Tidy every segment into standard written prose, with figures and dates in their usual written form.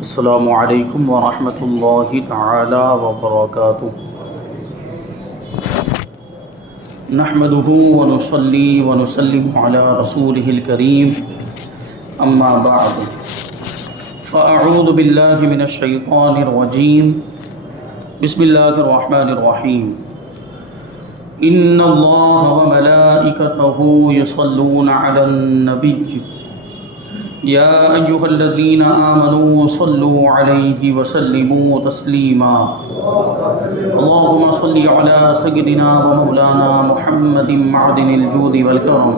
السلام علیکم ورحمۃ اللہ تعالی وبرکاتہ۔ نحمده ونصلي ونسلم على رسوله الكريم اما بعد فاعوذ باللہ من الشیطان الرجیم بسم اللہ الرحمن الرحیم ان اللہ وملائکتہ یصلون علی النبی یا ایہا الذین آمنوا صلوا علیہ وسلموا تسلیما اللہم صل علی سیدنا ومولانا محمد معدن الجود والکرم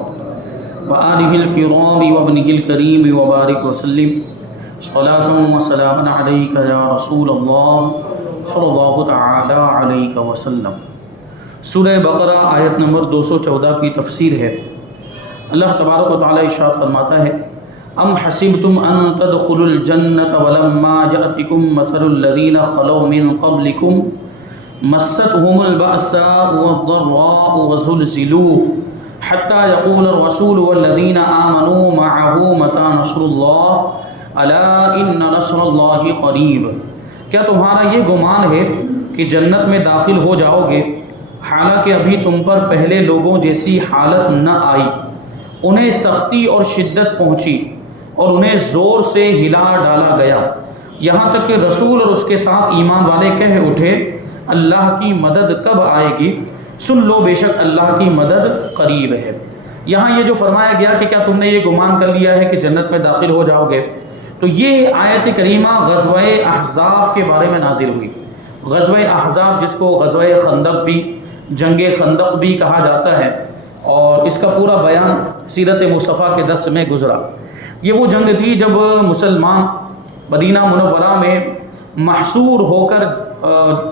وآلہ الکرام وابنہ الکریم وبارک وسلم صلاة وسلاما علیک یا رسول اللہ صلی اللہ تعالی علیہ وسلم۔ سورہ بقرہ آیت نمبر 214 کی تفسیر ہے۔ اللہ تبارک و تعالی ارشاد فرماتا ہے ام حسبتم ان تدخلوا الجنة ولما جاءتكم مثل الذين خلوا من قبلكم مستهم البأساء والضراء وزلزلوا حتى يقول الرسول والذين آمنوا معه متى نصر الله الا ان نصر الله قریب۔ کیا تمہارا یہ گمان ہے کہ جنت میں داخل ہو جاؤ گے حالانکہ ابھی تم پر پہلے لوگوں جیسی حالت نہ آئی، انہیں سختی اور شدت پہنچی اور انہیں زور سے ہلا ڈالا گیا، یہاں تک کہ رسول اور اس کے ساتھ ایمان والے کہہ اٹھے اللہ کی مدد کب آئے گی، سن لو بے شک اللہ کی مدد قریب ہے۔ یہاں یہ جو فرمایا گیا کہ کیا تم نے یہ گمان کر لیا ہے کہ جنت میں داخل ہو جاؤ گے، تو یہ آیت کریمہ غزوہ احزاب کے بارے میں نازل ہوئی۔ غزوہ احزاب جس کو غزوہ خندق بھی، جنگ خندق بھی کہا جاتا ہے، اور اس کا پورا بیان سیرت مصطفیٰ کے درس میں گزرا۔ یہ وہ جنگ تھی جب مسلمان مدینہ منورہ میں محصور ہو کر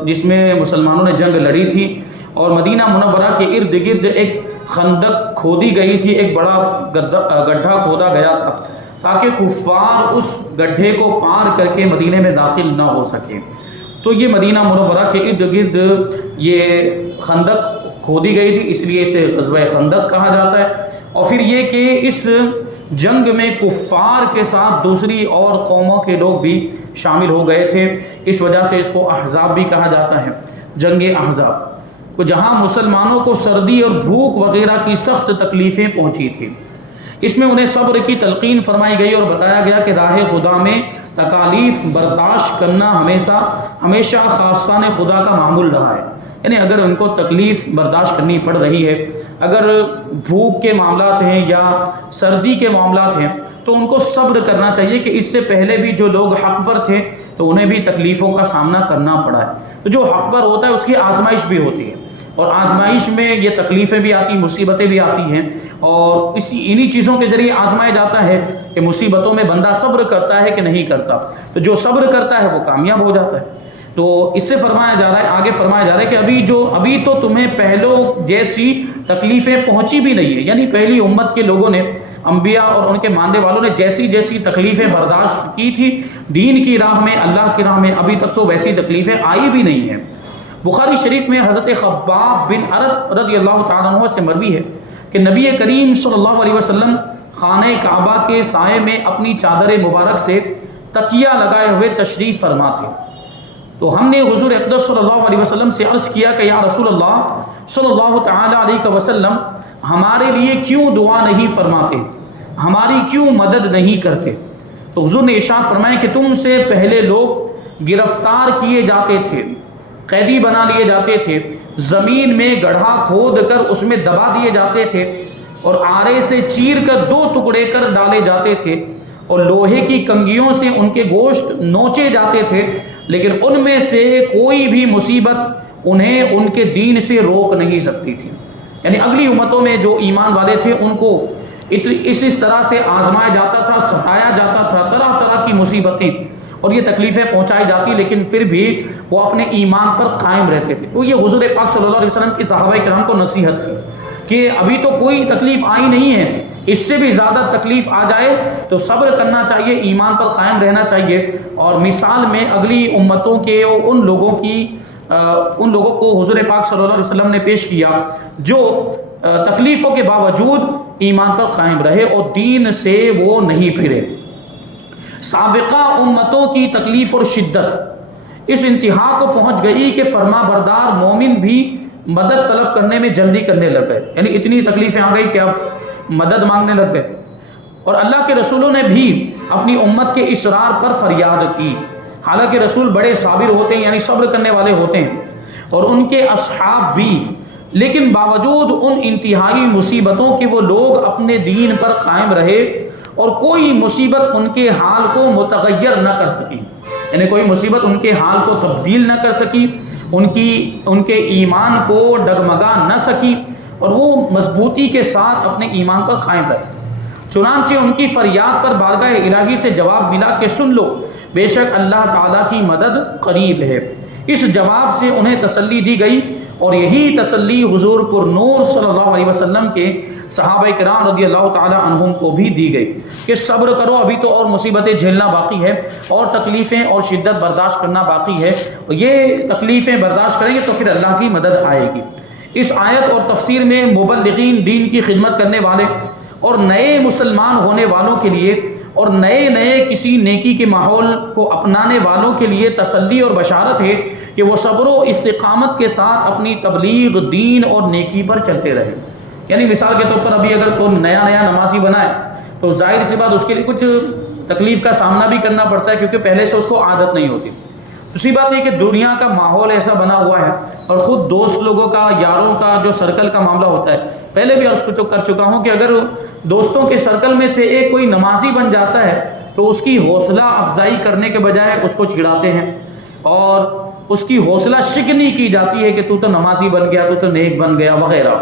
جس میں مسلمانوں نے جنگ لڑی تھی، اور مدینہ منورہ کے ارد گرد ایک خندق کھودی گئی تھی، ایک بڑا گڈھا کھودا گیا تھا تاکہ کفار اس گڈھے کو پار کر کے مدینہ میں داخل نہ ہو سکے۔ تو یہ مدینہ منورہ کے ارد گرد یہ خندق کھودی گئی تھی، اس لیے اسے غزوہ خندق کہا جاتا ہے۔ اور پھر یہ کہ اس جنگ میں کفار کے ساتھ دوسری اور قوموں کے لوگ بھی شامل ہو گئے تھے، اس وجہ سے اس کو احزاب بھی کہا جاتا ہے، جنگ احزاب، جہاں مسلمانوں کو سردی اور بھوک وغیرہ کی سخت تکلیفیں پہنچی تھیں۔ اس میں انہیں صبر کی تلقین فرمائی گئی اور بتایا گیا کہ راہ خدا میں تکالیف برداشت کرنا ہمیشہ خاصان خدا کا معمول رہا ہے، یعنی اگر ان کو تکلیف برداشت کرنی پڑ رہی ہے، اگر بھوک کے معاملات ہیں یا سردی کے معاملات ہیں، تو ان کو صبر کرنا چاہیے کہ اس سے پہلے بھی جو لوگ حق پر تھے تو انہیں بھی تکلیفوں کا سامنا کرنا پڑا ہے۔ تو جو حق پر ہوتا ہے اس کی آزمائش بھی ہوتی ہے، اور آزمائش میں یہ تکلیفیں بھی آتی، مصیبتیں بھی آتی ہیں، اور انہی چیزوں کے ذریعے آزمایا جاتا ہے کہ مصیبتوں میں بندہ صبر کرتا ہے کہ نہیں کرتا۔ تو جو صبر کرتا ہے وہ کامیاب ہو جاتا ہے۔ تو اس سے فرمایا جا رہا ہے، آگے فرمایا جا رہا ہے کہ ابھی تو تمہیں پہلوں جیسی تکلیفیں پہنچی بھی نہیں ہے، یعنی پہلی امت کے لوگوں نے، انبیاء اور ان کے ماننے والوں نے جیسی تکلیفیں برداشت کی تھی دین کی راہ میں، اللہ کی راہ میں، ابھی تک تو ویسی تکلیفیں آئی بھی نہیں ہیں۔ بخاری شریف میں حضرت خباب بن ارت رضی اللہ تعالیٰ عنہ سے مروی ہے کہ نبی کریم صلی اللہ علیہ وسلم خانہ کعبہ کے سائے میں اپنی چادر مبارک سے تکیہ لگائے ہوئے تشریف فرما تھے۔ تو ہم نے حضور اقدس صلی اللہ علیہ وسلم سے عرض کیا کہ یا رسول اللہ صلی اللہ تعالی علیہ وسلم ہمارے لیے کیوں دعا نہیں فرماتے، ہماری کیوں مدد نہیں کرتے؟ تو حضور نے ارشاد فرمایا کہ تم سے پہلے لوگ گرفتار کیے جاتے تھے، قیدی بنا لیے جاتے تھے، زمین میں گڑھا کھود کر اس میں دبا دیے جاتے تھے، اور آرے سے چیر کر 2 ٹکڑے کر ڈالے جاتے تھے، اور لوہے کی کنگھیوں سے ان کے گوشت نوچے جاتے تھے، لیکن ان میں سے کوئی بھی مصیبت انہیں ان کے دین سے روک نہیں سکتی تھی۔ یعنی اگلی امتوں میں جو ایمان والے تھے ان کو اس طرح سے آزمایا جاتا تھا، ستایا جاتا تھا، طرح طرح کی مصیبتیں اور یہ تکلیفیں پہنچائی جاتی، لیکن پھر بھی وہ اپنے ایمان پر قائم رہتے تھے۔ تو یہ حضور پاک صلی اللہ علیہ وسلم کی صحابہ کرام کو نصیحت تھی کہ ابھی تو کوئی تکلیف آئی نہیں ہے، اس سے بھی زیادہ تکلیف آ جائے تو صبر کرنا چاہیے، ایمان پر قائم رہنا چاہیے۔ اور مثال میں اگلی امتوں کے ان لوگوں کو حضور پاک صلی اللہ علیہ وسلم نے پیش کیا جو تکلیفوں کے باوجود ایمان پر قائم رہے اور دین سے وہ نہیں پھرے۔ سابقہ امتوں کی تکلیف اور شدت اس انتہا کو پہنچ گئی کہ فرما بردار مومن بھی مدد طلب کرنے میں جلدی کرنے لگ گئے، یعنی اتنی تکلیفیں آ گئی کہ اب مدد مانگنے لگ گئے۔ اور اللہ کے رسولوں نے بھی اپنی امت کے اصرار پر فریاد کی، حالانکہ رسول بڑے صابر ہوتے ہیں، یعنی صبر کرنے والے ہوتے ہیں، اور ان کے اصحاب بھی، لیکن باوجود ان انتہائی مصیبتوں کے وہ لوگ اپنے دین پر قائم رہے اور کوئی مصیبت ان کے حال کو متغیر نہ کر سکی، یعنی کوئی مصیبت ان کے حال کو تبدیل نہ کر سکی، ان کے ایمان کو ڈگمگا نہ سکی، اور وہ مضبوطی کے ساتھ اپنے ایمان پر قائم رہے۔ چنانچہ ان کی فریاد پر بارگاہ الہی سے جواب ملا کہ سن لو، بے شک اللہ تعالیٰ کی مدد قریب ہے۔ اس جواب سے انہیں تسلی دی گئی، اور یہی تسلی حضور پر نور صلی اللہ علیہ وسلم کے صحابہ کرام رضی اللہ تعالی عنہم کو بھی دی گئی کہ صبر کرو، ابھی تو اور مصیبتیں جھیلنا باقی ہے، اور تکلیفیں اور شدت برداشت کرنا باقی ہے، اور یہ تکلیفیں برداشت کریں گے تو پھر اللہ کی مدد آئے گی۔ اس آیت اور تفسیر میں مبلغین، دین کی خدمت کرنے والے اور نئے مسلمان ہونے والوں کے لیے اور نئے کسی نیکی کے ماحول کو اپنانے والوں کے لیے تسلی اور بشارت ہے کہ وہ صبر و استقامت کے ساتھ اپنی تبلیغ، دین اور نیکی پر چلتے رہیں۔ یعنی مثال کے طور پر ابھی اگر کوئی نیا نمازی بنا ہے تو ظاہر سی بات اس کے لیے کچھ تکلیف کا سامنا بھی کرنا پڑتا ہے، کیونکہ پہلے سے اس کو عادت نہیں ہوتی۔ دوسری بات یہ کہ دنیا کا ماحول ایسا بنا ہوا ہے، اور خود دوست لوگوں کا، یاروں کا جو سرکل کا معاملہ ہوتا ہے، پہلے بھی عرض کر چکا ہوں کہ اگر دوستوں کے سرکل میں سے ایک کوئی نمازی بن جاتا ہے تو اس کی حوصلہ افزائی کرنے کے بجائے اس کو چڑھاتے ہیں، اور اس کی حوصلہ شکنی کی جاتی ہے کہ تو نمازی بن گیا، تو نیک بن گیا وغیرہ۔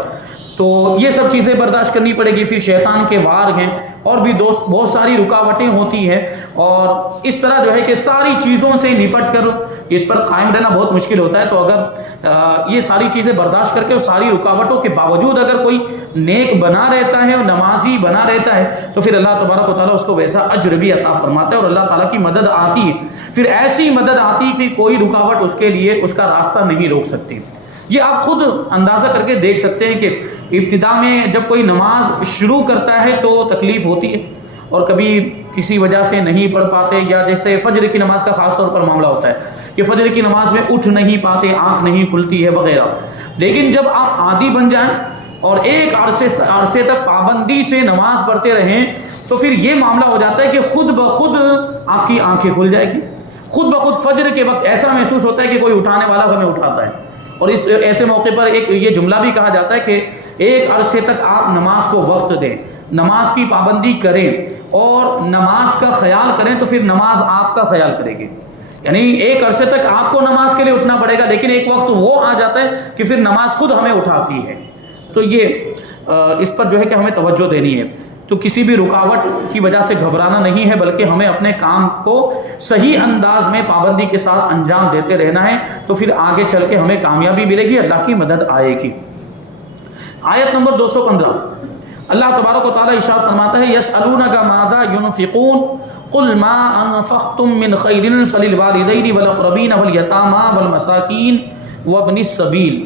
تو یہ سب چیزیں برداشت کرنی پڑے گی۔ پھر شیطان کے وار ہیں، اور بھی بہت ساری رکاوٹیں ہوتی ہیں، اور اس طرح جو ہے کہ ساری چیزوں سے نپٹ کر اس پر قائم رہنا بہت مشکل ہوتا ہے۔ تو اگر یہ ساری چیزیں برداشت کر کے اور ساری رکاوٹوں کے باوجود اگر کوئی نیک بنا رہتا ہے اور نمازی بنا رہتا ہے تو پھر اللہ تبارک و تعالیٰ اس کو ویسا اجر بھی عطا فرماتا ہے، اور اللہ تعالیٰ کی مدد آتی ہے۔ پھر ایسی مدد آتی کہ کوئی رکاوٹ اس کے لیے اس کا راستہ نہیں روک سکتی۔ یہ آپ خود اندازہ کر کے دیکھ سکتے ہیں کہ ابتدا میں جب کوئی نماز شروع کرتا ہے تو تکلیف ہوتی ہے، اور کبھی کسی وجہ سے نہیں پڑھ پاتے، یا جیسے فجر کی نماز کا خاص طور پر معاملہ ہوتا ہے کہ فجر کی نماز میں اٹھ نہیں پاتے، آنکھ نہیں کھلتی ہے وغیرہ۔ لیکن جب آپ عادی بن جائیں اور ایک عرصے تک پابندی سے نماز پڑھتے رہیں تو پھر یہ معاملہ ہو جاتا ہے کہ خود بخود آپ کی آنکھیں کھل جائے گی، خود بخود فجر کے وقت ایسا محسوس ہوتا ہے کہ کوئی اٹھانے والا ہمیں اٹھاتا ہے۔ اور اس ایسے موقع پر ایک یہ جملہ بھی کہا جاتا ہے کہ ایک عرصے تک آپ نماز کو وقت دیں، نماز کی پابندی کریں اور نماز کا خیال کریں، تو پھر نماز آپ کا خیال کرے گی۔ یعنی ایک عرصے تک آپ کو نماز کے لیے اٹھنا پڑے گا، لیکن ایک وقت وہ آ جاتا ہے کہ پھر نماز خود ہمیں اٹھاتی ہے۔ تو یہ اس پر جو ہے کہ ہمیں توجہ دینی ہے۔ تو کسی بھی رکاوٹ کی وجہ سے گھبرانا نہیں ہے، بلکہ ہمیں اپنے کام کو صحیح انداز میں پابندی کے ساتھ انجام دیتے رہنا ہے، تو پھر آگے چل کے ہمیں کامیابی ملے گی، اللہ کی مدد آئے گی۔ آیت نمبر 215، اللہ تبارک و تعالیٰ ارشاد فرماتا ہے یسألونک ماذا ينفقون قل ما انفقتم من خیر فللوالدین والاقربین والیتامی والمساکین وابن السبیل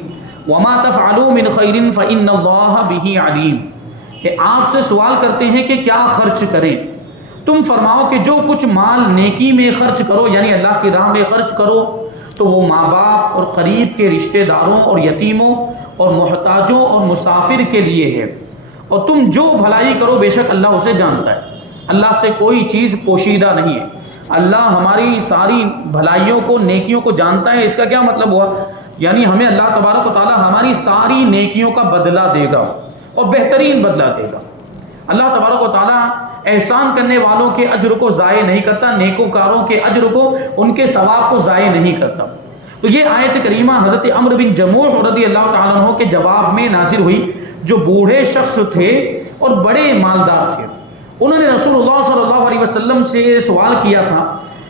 وما تفعلوا من خیر فإن اللہ بہ علیم۔ کہ آپ سے سوال کرتے ہیں کہ کیا خرچ کریں، تم فرماؤ کہ جو کچھ مال نیکی میں خرچ کرو، یعنی اللہ کی راہ میں خرچ کرو، تو وہ ماں باپ اور قریب کے رشتہ داروں اور یتیموں اور محتاجوں اور مسافر کے لیے ہے، اور تم جو بھلائی کرو بے شک اللہ اسے جانتا ہے۔ اللہ سے کوئی چیز پوشیدہ نہیں ہے، اللہ ہماری ساری بھلائیوں کو، نیکیوں کو جانتا ہے۔ اس کا کیا مطلب ہوا؟ یعنی ہمیں اللہ تبارک و تعالیٰ ہماری ساری نیکیوں کا بدلہ دے گا، اور بہترین بدلہ دے گا۔ اللہ تبارک و تعالیٰ احسان کرنے والوں کے اجر کو ضائع نہیں کرتا، نیکوکاروں کے اجر کو، ان کے ثواب کو ضائع نہیں کرتا۔ تو یہ آیت کریمہ حضرت عمرو بن جموح رضی اللہ تعالیٰ عنہ کے جواب میں نازل ہوئی، جو بوڑھے شخص تھے اور بڑے مالدار تھے۔ انہوں نے رسول اللہ صلی اللہ علیہ وسلم سے سوال کیا تھا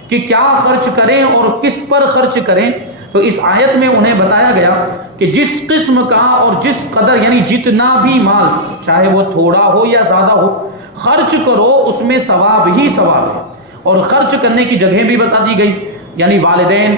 کہ کیا خرچ کریں اور کس پر خرچ کریں، تو اس آیت میں انہیں بتایا گیا کہ جس قسم کا اور جس قدر، یعنی جتنا بھی مال، چاہے وہ تھوڑا ہو یا زیادہ ہو، خرچ کرو، اس میں ثواب ہی ثواب ہے۔ اور خرچ کرنے کی جگہیں بھی بتا دی گئی، یعنی والدین،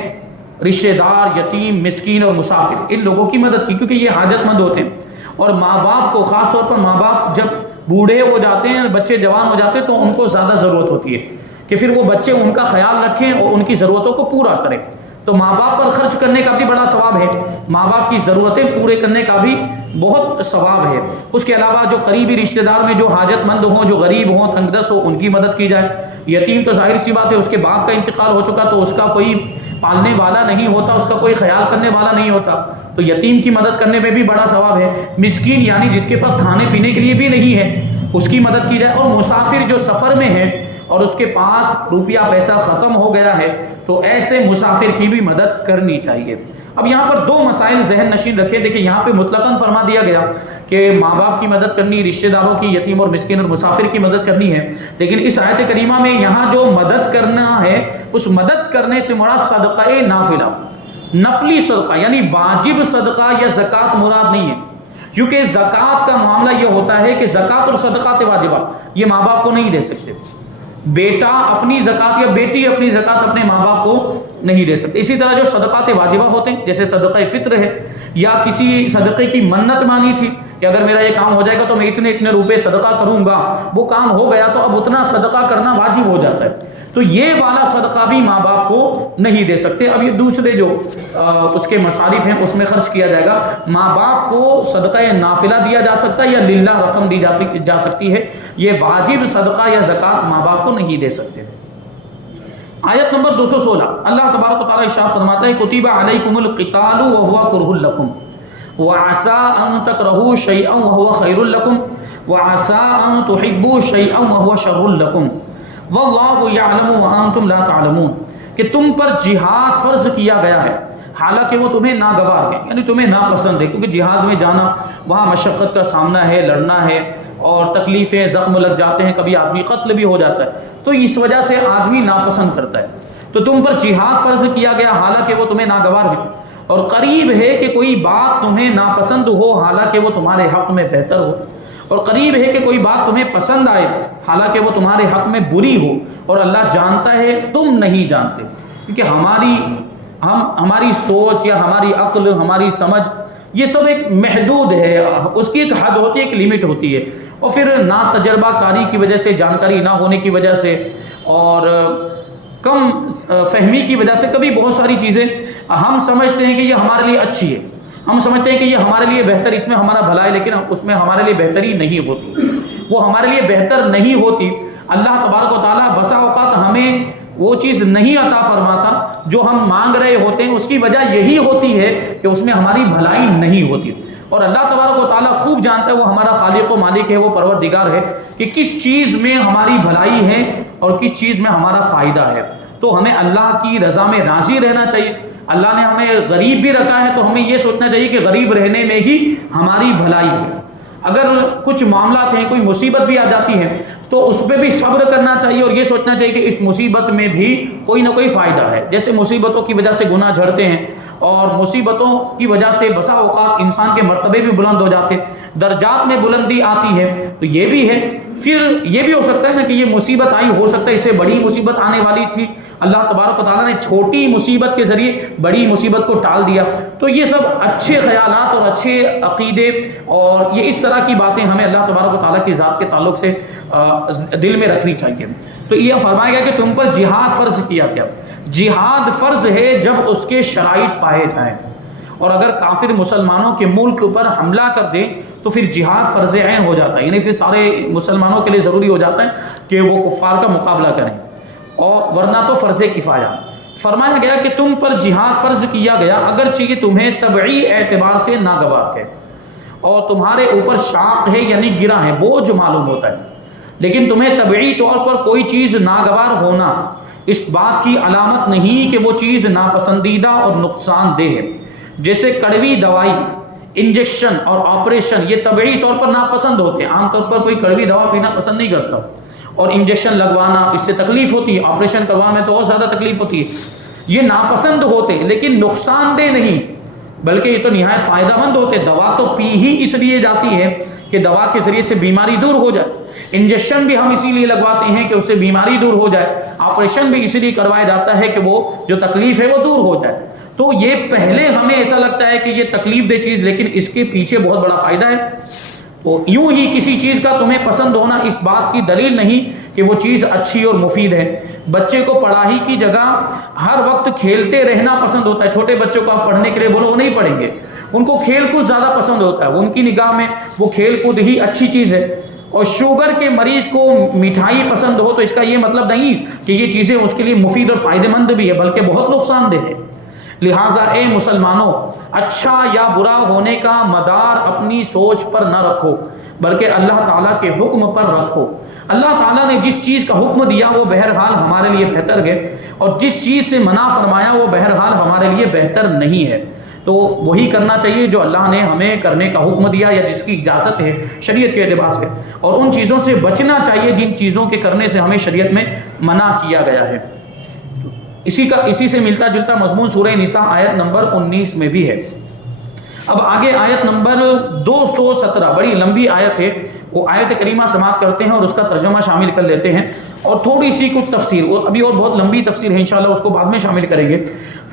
رشتہ دار، یتیم، مسکین اور مسافر، ان لوگوں کی مدد کی، کیونکہ یہ حاجت مند ہوتے ہیں۔ اور ماں باپ کو، خاص طور پر ماں باپ جب بوڑھے ہو جاتے ہیں، بچے جوان ہو جاتے ہیں تو ان کو زیادہ ضرورت ہوتی ہے کہ پھر وہ بچے ان کا خیال رکھیں اور ان کی ضرورتوں کو پورا کریں. تو ماں باپ پر خرچ کرنے کا بھی بڑا ثواب ہے، ماں باپ کی ضرورتیں پورے کرنے کا بھی بہت ثواب ہے. اس کے علاوہ جو قریبی رشتہ دار میں جو حاجت مند ہوں، جو غریب ہوں، تنگ دست ہو، ان کی مدد کی جائے. یتیم تو ظاہر سی بات ہے اس کے باپ کا انتقال ہو چکا تو اس کا کوئی پالنے والا نہیں ہوتا، اس کا کوئی خیال کرنے والا نہیں ہوتا، تو یتیم کی مدد کرنے میں بھی بڑا ثواب ہے. مسکین یعنی جس کے پاس کھانے پینے کے لیے بھی نہیں ہے، اس کی مدد کی جائے. اور مسافر جو سفر میں ہے اور اس کے پاس روپیہ پیسہ ختم ہو گیا ہے تو ایسے مسافر کی بھی مدد کرنی چاہیے. اب یہاں پر دو مسائل ذہن نشین رکھیں. دیکھیں یہاں پہ مطلقاً فرما دیا گیا کہ ماں باپ کی مدد کرنی، رشتہ داروں کی، یتیم اور مسکین اور مسافر کی مدد کرنی ہے، لیکن اس آیت کریمہ میں یہاں جو مدد کرنا ہے اس مدد کرنے سے مراد صدقہ نافلہ، نفلی صدقہ یعنی واجب صدقہ یا زکوٰۃ مراد نہیں ہے. کیونکہ زکوٰۃ کا معاملہ یہ ہوتا ہے کہ زکوٰۃ اور صدقات واجبہ یہ ماں باپ کو نہیں دے سکتے. بیٹا اپنی زکوٰۃ یا بیٹی اپنی زکوٰۃ اپنے ماں باپ کو نہیں دے سکتے. اسی طرح جو صدقات واجبہ ہوتے ہیں جیسے صدقہ فطر ہے، یا کسی صدقے کی منت مانی تھی کہ اگر میرا یہ کام ہو جائے گا تو میں اتنے روپے صدقہ کروں گا، وہ کام ہو گیا تو اب اتنا صدقہ کرنا واجب ہو جاتا ہے، تو یہ والا صدقہ بھی ماں باپ کو نہیں دے سکتے. اب یہ دوسرے جو اس کے مصارف ہیں اس میں خرچ کیا جائے گا. ماں باپ کو صدقہ نافلہ دیا جا سکتا ہے یا للہ رقم دی جا سکتی ہے، یہ واجب صدقہ یا زکوٰۃ ماں باپ کو نہیں دے سکتے. آیت نمبر 216 اللہ تبارک و تعالیٰ ارشاد فرماتا ہے کتب علیکم القتال وهو کرہ لکم وعسى ان تکرہوا شیئا وهو خیر لکم وعسى ان تحبوا شیئا وهو شر لکم واللہ یعلم وانتم لا تعلمون. کہ تم پر جہاد فرض کیا گیا ہے حالانکہ وہ تمہیں ناگوار ہے، یعنی تمہیں ناپسند ہے، کیونکہ جہاد میں جانا وہاں مشقت کا سامنا ہے، لڑنا ہے اور تکلیفیں، زخم لگ جاتے ہیں، کبھی آدمی قتل بھی ہو جاتا ہے، تو اس وجہ سے آدمی ناپسند کرتا ہے. تو تم پر جہاد فرض کیا گیا حالانکہ وہ تمہیں ناگوار ہے، اور قریب ہے کہ کوئی بات تمہیں ناپسند ہو حالانکہ وہ تمہارے حق میں بہتر ہو، اور قریب ہے کہ کوئی بات تمہیں پسند آئے حالانکہ وہ تمہارے حق میں بری ہو، اور اللہ جانتا ہے تم نہیں جانتے. کیونکہ ہماری سوچ یا ہماری عقل، ہماری سمجھ، یہ سب ایک محدود ہے، اس کی ایک حد ہوتی ہے، ایک لیمٹ ہوتی ہے، اور پھر نا تجربہ کاری کی وجہ سے، جانکاری نہ ہونے کی وجہ سے اور کم فہمی کی وجہ سے کبھی بہت ساری چیزیں ہم سمجھتے ہیں کہ یہ ہمارے لیے اچھی ہے، ہم سمجھتے ہیں کہ یہ ہمارے لیے بہتر، اس میں ہمارا بھلا ہے، لیکن اس میں ہمارے لیے بہتری نہیں ہوتی، وہ ہمارے لیے بہتر نہیں ہوتی. اللہ تبارک و تعالیٰ بسا اوقات ہمیں وہ چیز نہیں عطا فرماتا جو ہم مانگ رہے ہوتے ہیں، اس کی وجہ یہی ہوتی ہے کہ اس میں ہماری بھلائی نہیں ہوتی. اور اللہ تبارک و تعالیٰ خوب جانتا ہے، وہ ہمارا خالق و مالک ہے، وہ پروردگار ہے، کہ کس چیز میں ہماری بھلائی ہے اور کس چیز میں ہمارا فائدہ ہے. تو ہمیں اللہ کی رضا میں راضی رہنا چاہیے. اللہ نے ہمیں غریب بھی رکھا ہے تو ہمیں یہ سوچنا چاہیے کہ غریب رہنے میں ہی ہماری بھلائی ہے. اگر کچھ معاملات ہیں، کوئی مصیبت بھی آ جاتی ہے تو اس پہ بھی صبر کرنا چاہیے اور یہ سوچنا چاہیے کہ اس مصیبت میں بھی کوئی نہ کوئی فائدہ ہے. جیسے مصیبتوں کی وجہ سے گناہ جھڑتے ہیں اور مصیبتوں کی وجہ سے بسا اوقات انسان کے مرتبے بھی بلند ہو جاتے ہیں، درجات میں بلندی آتی ہے، تو یہ بھی ہے. پھر یہ بھی ہو سکتا ہے نا کہ یہ مصیبت آئی، ہو سکتا ہے اس سے بڑی مصیبت آنے والی تھی، اللہ تبارک و تعالیٰ نے چھوٹی مصیبت کے ذریعے بڑی مصیبت کو ٹال دیا. تو یہ سب اچھے خیالات اور اچھے عقیدے اور یہ اس طرح کی باتیں ہمیں اللہ تبارک و تعالیٰ کی ذات کے تعلق سے دل میں رکھنی چاہیے. تو یہ فرمایا گیا کہ تم پر جہاد فرض کیا گیا. جہاد فرض ہے جب اس کے شرائط پائے جائیں، اور اگر کافر مسلمانوں کے ملک پر حملہ کر دیں تو پھر جہاد فرض عین ہو جاتا ہے، یعنی پھر سارے مسلمانوں کے لیے ضروری ہو جاتا ہے کہ وہ کفار کا مقابلہ کریں، اور ورنہ تو فرض کفایہ. فرمایا گیا کہ تم پر جہاد فرض کیا گیا اگرچہ یہ تمہیں طبعی اعتبار سے ناگوار ہے اور تمہارے اوپر شاق ہے یعنی گرا ہے، بوجھ معلوم ہوتا ہے، لیکن تمہیں طبعی طور پر کوئی چیز ناگوار ہونا اس بات کی علامت نہیں کہ وہ چیز ناپسندیدہ اور نقصان دہ ہے. جیسے کڑوی دوائی، انجیکشن اور آپریشن یہ طبعی طور پر ناپسند ہوتے ہیں، عام طور پر کوئی کڑوی دوا پینا پسند نہیں کرتا، اور انجیکشن لگوانا اس سے تکلیف ہوتی ہے، آپریشن کروانے میں تو اور زیادہ تکلیف ہوتی ہے. یہ ناپسند ہوتے لیکن نقصان دہ نہیں، بلکہ یہ تو نہایت فائدہ مند ہوتے. دوا تو پی ہی اس لیے جاتی ہے کہ دوا کے ذریعے سے بیماری دور ہو جائے، انجیکشن بھی ہم اسی لیے لگواتے ہیں کہ اس سے بیماری دور ہو جائے، آپریشن بھی اسی لیے کروایا جاتا ہے کہ وہ جو تکلیف ہے وہ دور ہو جائے. تو یہ پہلے ہمیں ایسا لگتا ہے کہ یہ تکلیف دہ چیز، لیکن اس کے پیچھے بہت بڑا فائدہ ہے. وہ یوں ہی کسی چیز کا تمہیں پسند ہونا اس بات کی دلیل نہیں کہ وہ چیز اچھی اور مفید ہے۔ بچے کو پڑھائی کی جگہ ہر وقت کھیلتے رہنا پسند ہوتا ہے۔ چھوٹے بچوں کو آپ پڑھنے کے لیے بولو وہ نہیں پڑھیں گے، ان کو کھیل کود زیادہ پسند ہوتا ہے، ان کی نگاہ میں وہ کھیل کود ہی اچھی چیز ہے۔ اور شوگر کے مریض کو مٹھائی پسند ہو تو اس کا یہ مطلب نہیں کہ یہ چیزیں اس کے لیے مفید اور فائدہ مند بھی ہے، بلکہ بہت نقصان دہ ہے۔ لہٰذا اے مسلمانوں، اچھا یا برا ہونے کا مدار اپنی سوچ پر نہ رکھو بلکہ اللہ تعالیٰ کے حکم پر رکھو۔ اللہ تعالیٰ نے جس چیز کا حکم دیا وہ بہرحال ہمارے لیے بہتر ہے، اور جس چیز سے منع فرمایا وہ بہرحال ہمارے لیے بہتر نہیں ہے۔ تو وہی کرنا چاہیے جو اللہ نے ہمیں کرنے کا حکم دیا یا جس کی اجازت ہے شریعت کے اعتبار سے، اور ان چیزوں سے بچنا چاہیے جن چیزوں کے کرنے سے ہمیں شریعت میں منع کیا گیا ہے۔ اسی سے ملتا جلتا مضمون سورہ نساء آیت نمبر 19 میں بھی ہے۔ اب آگے آیت نمبر 217 بڑی لمبی آیت ہے، وہ آیت کریمہ سماعت کرتے ہیں اور اس کا ترجمہ شامل کر لیتے ہیں اور تھوڑی سی کچھ تفسیر، ابھی اور بہت لمبی تفسیر ہے انشاءاللہ اس کو بعد میں شامل کریں گے۔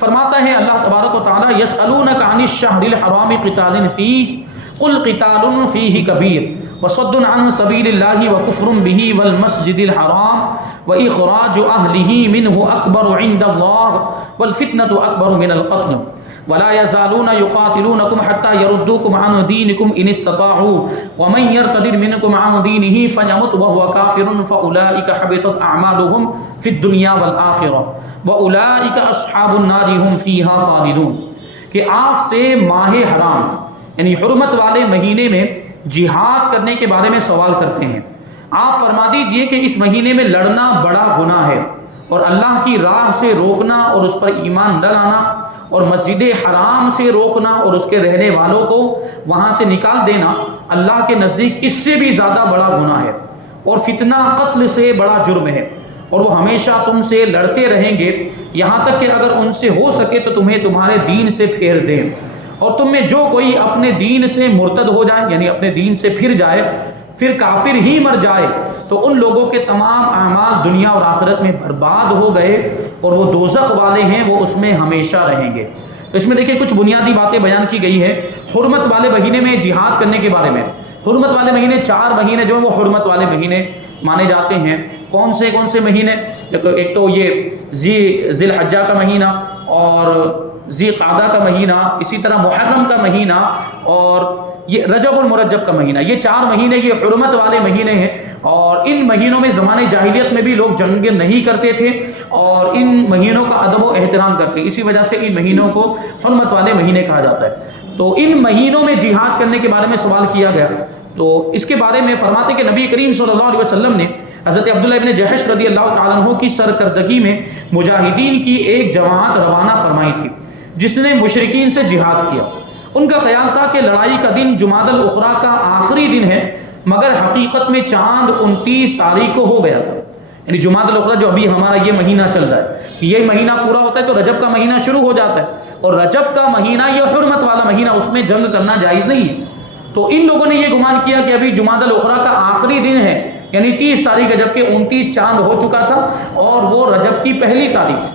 فرماتا ہے اللہ تبارک و تعالی یسألونک عن الشہر الحرام قتال فیہ قل قتال فیہ کبیر وصد عن سبیل اللہ وکفر بہ والمسجد الحرام واخراج اہلہ منہ اکبر عند اللہ والفتنة اکبر من القتل ولا يزالون يقاتلونكم حتى يردوكم عن دينكم إن استطاعوا ومن يرتد منكم عن دينه فيمت وهو كافر فأولئك حبطت أعمالهم في الدنيا والآخرة وأولئك أصحاب النار هم فيها خالدون۔ کہ آپ سے ماہ حرام یعنی حرمت والے مہینے میں جہاد کرنے کے بارے میں سوال کرتے ہیں، آپ فرما دیجئے کہ اس مہینے میں لڑنا بڑا گناہ ہے، اور اللہ کی راہ سے روکنا اور اس پر ایمان نہ لانا اور مسجد حرام سے روکنا اور اس کے رہنے والوں کو وہاں سے نکال دینا اللہ کے نزدیک اس سے بھی زیادہ بڑا گناہ ہے، اور فتنہ قتل سے بڑا جرم ہے، اور وہ ہمیشہ تم سے لڑتے رہیں گے یہاں تک کہ اگر ان سے ہو سکے تو تمہیں تمہارے دین سے پھیر دیں، اور تم میں جو کوئی اپنے دین سے مرتد ہو جائے یعنی اپنے دین سے پھر جائے پھر کافر ہی مر جائے تو ان لوگوں کے تمام اعمال دنیا اور آخرت میں برباد ہو گئے اور وہ دوزخ والے ہیں، وہ اس میں ہمیشہ رہیں گے۔ اس میں دیکھیں کچھ بنیادی باتیں بیان کی گئی ہیں حرمت والے مہینے میں جہاد کرنے کے بارے میں۔ حرمت والے مہینے 4 مہینے جو ہیں وہ حرمت والے مہینے مانے جاتے ہیں۔ کون سے مہینے؟ ایک تو یہ ذی الحجہ کا مہینہ اور ذی قعدہ کا مہینہ، اسی طرح محرم کا مہینہ اور یہ رجب اور مرجب کا مہینہ، یہ 4 مہینے یہ حرمت والے مہینے ہیں، اور ان مہینوں میں زمانے جاہلیت میں بھی لوگ جنگ نہیں کرتے تھے اور ان مہینوں کا ادب و احترام کرتے، اسی وجہ سے ان مہینوں کو حرمت والے مہینے کہا جاتا ہے۔ تو ان مہینوں میں جہاد کرنے کے بارے میں سوال کیا گیا، تو اس کے بارے میں فرماتے کہ نبی کریم صلی اللہ علیہ وسلم نے حضرت عبداللہ ابن جحش رضی اللہ تعالیٰ عنہ کی سرکردگی میں مجاہدین کی ایک جماعت روانہ فرمائی تھی جس نے مشرکین سے جہاد کیا۔ ان کا خیال تھا کہ لڑائی کا دن جمادی الاخری کا آخری دن ہے، مگر حقیقت میں چاند 29 تاریخ کو ہو گیا تھا، یعنی جمادی الاخری جو ابھی ہمارا یہ مہینہ چل رہا ہے، یہ مہینہ پورا ہوتا ہے تو رجب کا مہینہ شروع ہو جاتا ہے، اور رجب کا مہینہ یہ حرمت والا مہینہ، اس میں جنگ کرنا جائز نہیں ہے۔ تو ان لوگوں نے یہ گمان کیا کہ ابھی جمادی الاخری کا آخری دن ہے یعنی 30 تاریخ ہے، جبکہ 29 چاند ہو چکا تھا اور وہ رجب کی پہلی تاریخ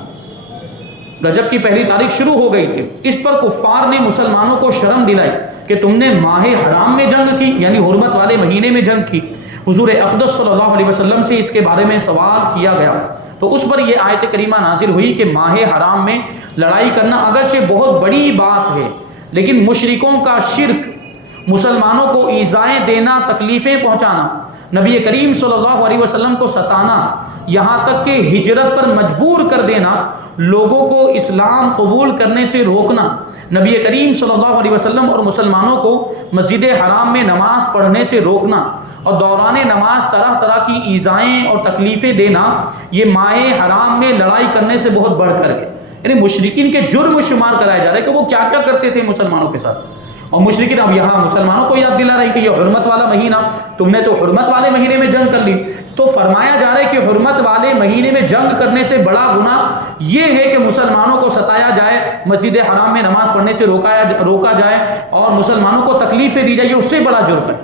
شروع ہو گئی تھی۔ اس پر کفار نے مسلمانوں کو شرم دلائی کہ تم نے ماہ حرام میں جنگ کی یعنی حرمت والے مہینے میں جنگ کی۔ حضور اقدس صلی اللہ علیہ وسلم سے اس کے بارے میں سوال کیا گیا تو اس پر یہ آیت کریمہ نازل ہوئی کہ ماہ حرام میں لڑائی کرنا اگرچہ بہت بڑی بات ہے، لیکن مشرکوں کا شرک، مسلمانوں کو ایذائیں دینا، تکلیفیں پہنچانا، نبی کریم صلی اللہ علیہ وسلم کو ستانا، یہاں تک کہ ہجرت پر مجبور کر دینا، لوگوں کو اسلام قبول کرنے سے روکنا، نبی کریم صلی اللہ علیہ وسلم اور مسلمانوں کو مسجد حرام میں نماز پڑھنے سے روکنا اور دوران نماز طرح طرح کی ایذائیں اور تکلیفیں دینا، یہ ماہ حرام میں لڑائی کرنے سے بہت بڑھ کر گئے، یعنی مشرکین کے جرم شمار کرائے جا رہے کہ وہ کیا کیا کرتے تھے مسلمانوں کے ساتھ۔ اور مشرکین اب یہاں مسلمانوں کو یاد دلا رہے کہ یہ حرمت والا مہینہ، تم نے تو حرمت والے مہینے میں جنگ کر لی، تو فرمایا جا رہا ہے کہ حرمت والے مہینے میں جنگ کرنے سے بڑا گناہ یہ ہے کہ مسلمانوں کو ستایا جائے، مسجد حرام میں نماز پڑھنے سے روکا جائے اور مسلمانوں کو تکلیفیں دی جائے، یہ اس سے بڑا جرم ہے۔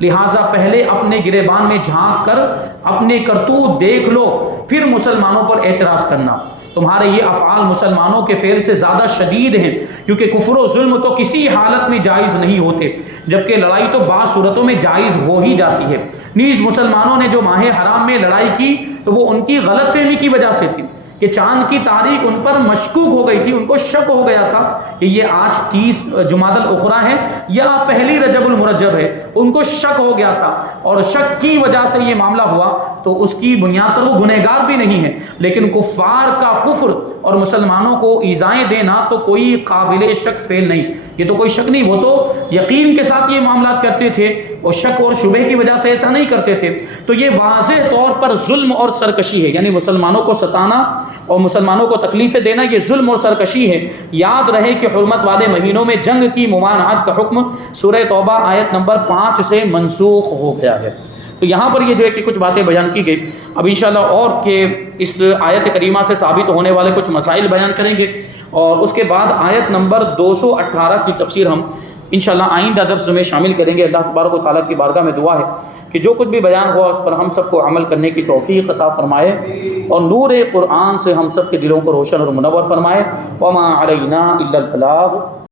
لہٰذا پہلے اپنے گریبان میں جھانک کر اپنے کرتوت دیکھ لو، پھر مسلمانوں پر اعتراض کرنا۔ تمہارے یہ افعال مسلمانوں کے فعل سے زیادہ شدید ہیں، کیونکہ کفر و ظلم تو کسی حالت میں جائز نہیں ہوتے، جبکہ لڑائی تو بعض صورتوں میں جائز ہو ہی جاتی ہے۔ نیز مسلمانوں نے جو ماہ حرام میں لڑائی کی تو وہ ان کی غلط فہمی کی وجہ سے تھی کہ چاند کی تاریخ ان پر مشکوک ہو گئی تھی، ان کو شک ہو گیا تھا کہ یہ آج 30 جمادی الاخری ہے یا پہلی رجب المرجب ہے، ان کو شک ہو گیا تھا اور شک کی وجہ سے یہ معاملہ ہوا، تو اس کی بنیاد پر وہ گنہگار بھی نہیں ہے۔ لیکن کفار کا کفر اور مسلمانوں کو ایذائیں دینا تو کوئی قابل شک فعل نہیں، یہ تو کوئی شک نہیں، وہ تو یقین کے ساتھ یہ معاملات کرتے تھے، وہ شک اور شبہ کی وجہ سے ایسا نہیں کرتے تھے۔ تو یہ واضح طور پر ظلم اور سرکشی ہے، یعنی مسلمانوں کو ستانا اور مسلمانوں کو تکلیفیں دینا یہ ظلم اور سرکشی ہے۔ یاد رہے کہ حرمت والے مہینوں میں جنگ کی ممانعت کا حکم سورہ توبہ آیت نمبر 5 سے منسوخ ہو گیا ہے۔ تو یہاں پر یہ جو ہے کہ کچھ باتیں بیان کی گئی، اب انشاءاللہ اور کہ اس آیت کریمہ سے ثابت ہونے والے کچھ مسائل بیان کریں گے، اور اس کے بعد آیت نمبر 218 کی تفسیر ہم انشاءاللہ آئندہ درس میں شامل کریں گے۔ اللہ تبارک و تعالیٰ کی بارگاہ میں دعا ہے کہ جو کچھ بھی بیان ہوا اس پر ہم سب کو عمل کرنے کی توفیق عطا فرمائے، اور نور قرآن سے ہم سب کے دلوں کو روشن اور منور فرمائے۔ وما علینا الا البلاغ۔